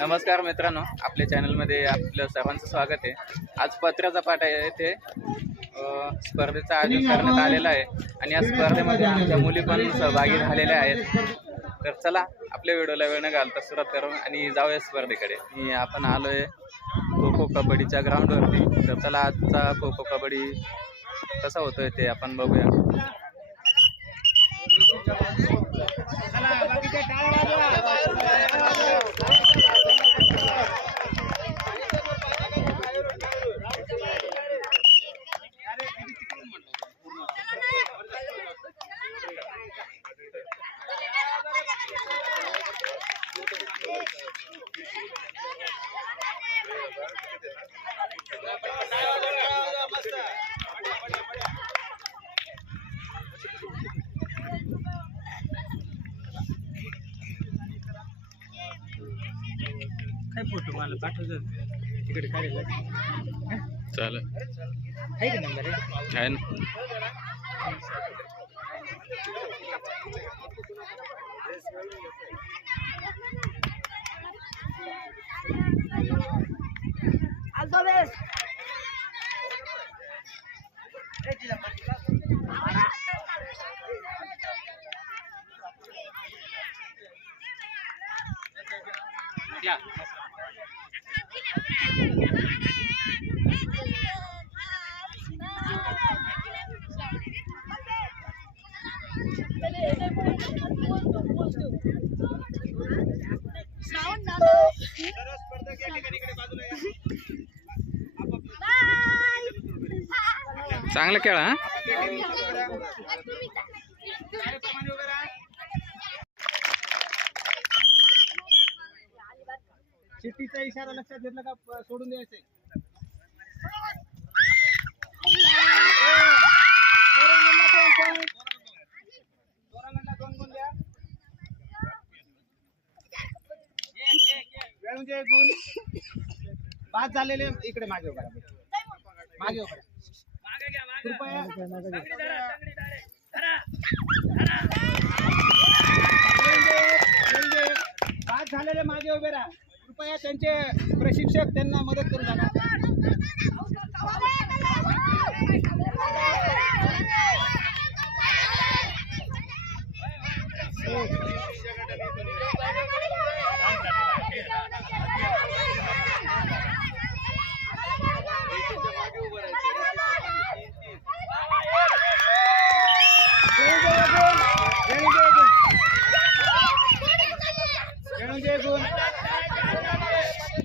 नमस्कार मित्रांनो, आपल्या चॅनलमध्ये आपलं सर्वांचं स्वागत आहे। आज पत्र्याचा पाट आहे येथे स्पर्धेचं आयोजन करण्यात आलेलं आहे आणि या स्पर्धेमध्ये आमच्या मुली पण सहभागी झालेल्या आहेत। तर चला आपल्या व्हिडिओला वेळ न घालता सुरुवात करू आणि जाऊया स्पर्धेकडे। आपण आलोय खो खो कबड्डीच्या ग्राउंडवरती। तर चला आजचा खो खो कबड्डी कसा होतोय ते आपण बघूया। काय फोटो मला पाठवतो तिकडे काढायला चालेल आहे का नंबर आहे ना। चांगलं खेळा हा। चिठ्ठीचा इशारा लक्षात घेतला का सोडून द्यायचंय। गुण बाद झालेले इकडे मागे उभा मागे उभा कृपया बाद झालेले मागे उभे राहा। कृपया त्यांचे प्रशिक्षक त्यांना मदत करू नका।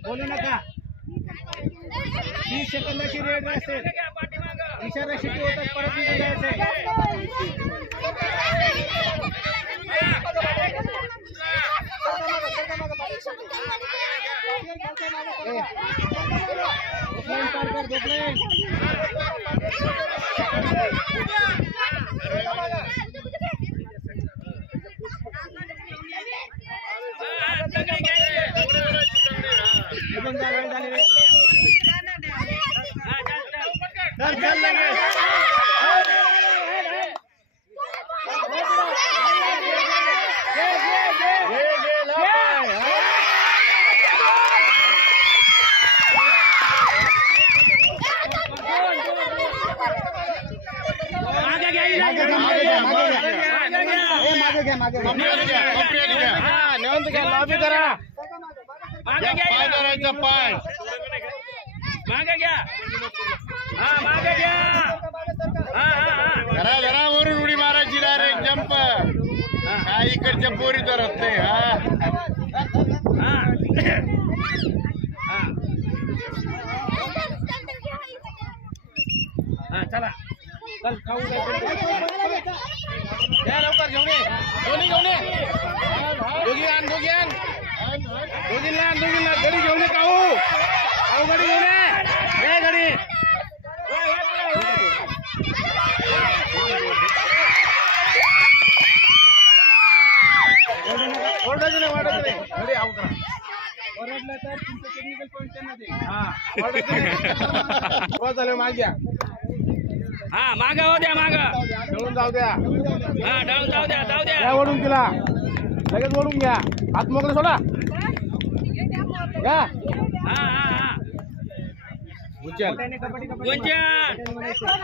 बोलू नका। 30 सेकंदाची रेड असेल। इशारा शिटी होतात परत निघून जायचंय। घरावरून उडी मारायची डायरेक्ट जंप। हा इकडच्या पोरी धरत नाही। हा चला चल खाऊ द्या लवकर घेऊन ये। दोघी आण दोघींना गडी घेऊन ये। खाऊ गडी घेऊन ये गडी। ओरडलं तर तुमचं टेक्निकल पॉईंट त्यांना दे। झालं माझ्या हा मागा हो द्या मागा ढळून जाऊ द्या। हा ढळून जाऊ द्या ओढून तिला लगेच ओढून घ्या। हात मोकळे सोडा। उचल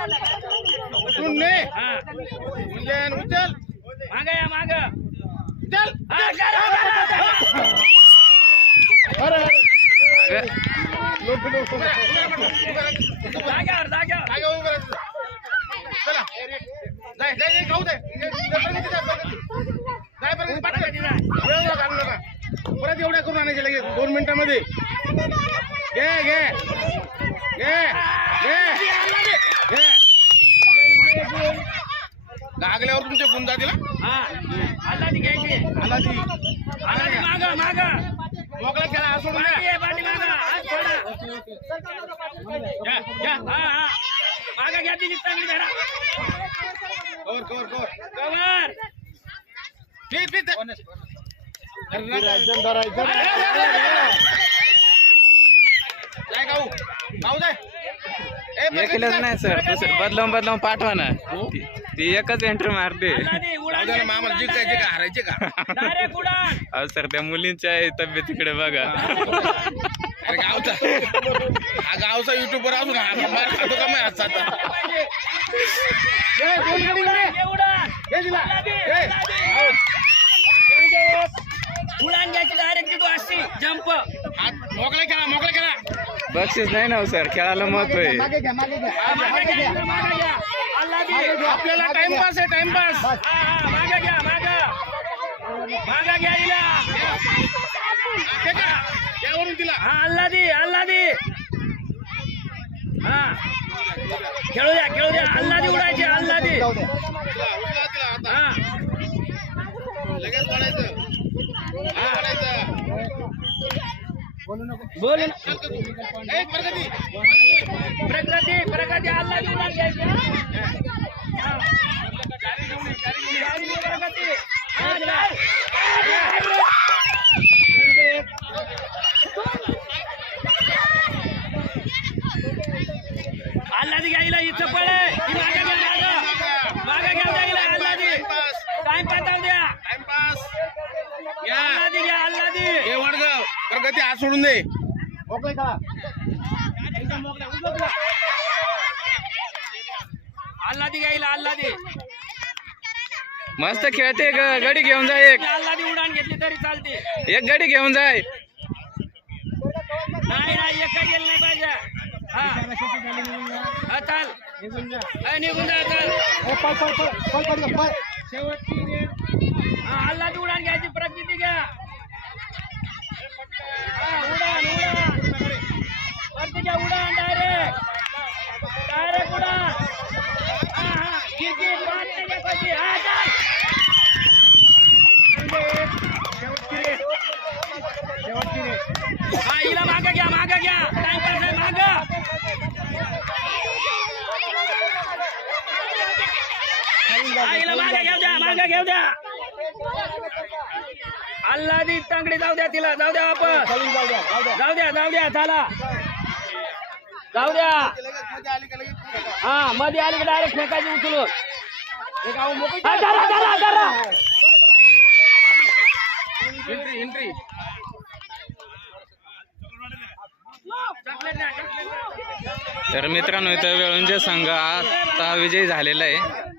उचलून ने उचल माग या माग चल अगं, जाग्यावर जाग्यावर चला जाय जाय खाऊ दे जाय पर्यंत पटकन वेळ घालू नका परत एवढ्या करून आणायचे लगेच 2 मिनिटांमध्ये घे घे घे घे घे लागल्यावर तुमच्या गुंजा दिला आला ती घ्यायची आला ती आला ती माग माग मोकळा खेळा हा सोडून द्या पाठी माग हात सोडा माग घ्या ती चांगली धरा कवर कवर कवर कवर ठीक ठीक जाय गाऊ गाऊ जाय एकलंच नाही सर दुसरं बदलावून पाठवा ना ती एकच एंट्री मारते मामा जिंकायचे का हारायचे का डायरेक्ट उडान अहो सर त्या मुलींच्या तब्येतीकडे बघा अरे गावचा हा गावचा युट्यूबर असून हा मार खातो का मी आजचा आता उडान घ्यायची डायरेक्ट तू अशी जंप हात मोकळा केला मोकळा केला बक्षीस नाही ना हो सर खेळायला महत्व आहे आपल्याला टाइमपास आहे टाइमपास मागा घ्या हिला यावरून तिला हा अल्लादी हा खेळू द्या अल्लादी उडायची अल्लादी हा लगेच पडायचं बोल प्रगती प्रगती अल्लादी उडान घ्यायची हा. प्रगती हा, दिला. अल्लादी घ्यायला इथं पळे मागे घ्या जाईल अल्लादी टाइम पाठवू द्या टाइमपास या अल्लादी घ्या अल्लादी हे वडगाव प्रगती हात सोडून दे अल्लादी घ्यायला अल्लादी मस्त खेळते गडी घेऊन जा एक अल्लादी उडान घेतली तरी चालते एक गडी घेऊन जाय नाही एका गेलं नाही पाहिजे हा चाल निघून जा चाल अल्लादी उडान घ्यायची प्रकृती घ्या उडान वरती घ्या उडान डायरेक्ट उडान हिला मागं घ्या टाइमपास आहे हिला मागं घेऊ द्या अल्लादी तांगडी जाऊ द्या तिला जाऊ द्या वापस जाऊ द्या चला जाऊ द्या हा मध्ये आली की डायरेक्ट फेकायची उचलून एंट्री तर मित्रांनो इथं वेळुंजे संघ आता विजयी झालेला आहे.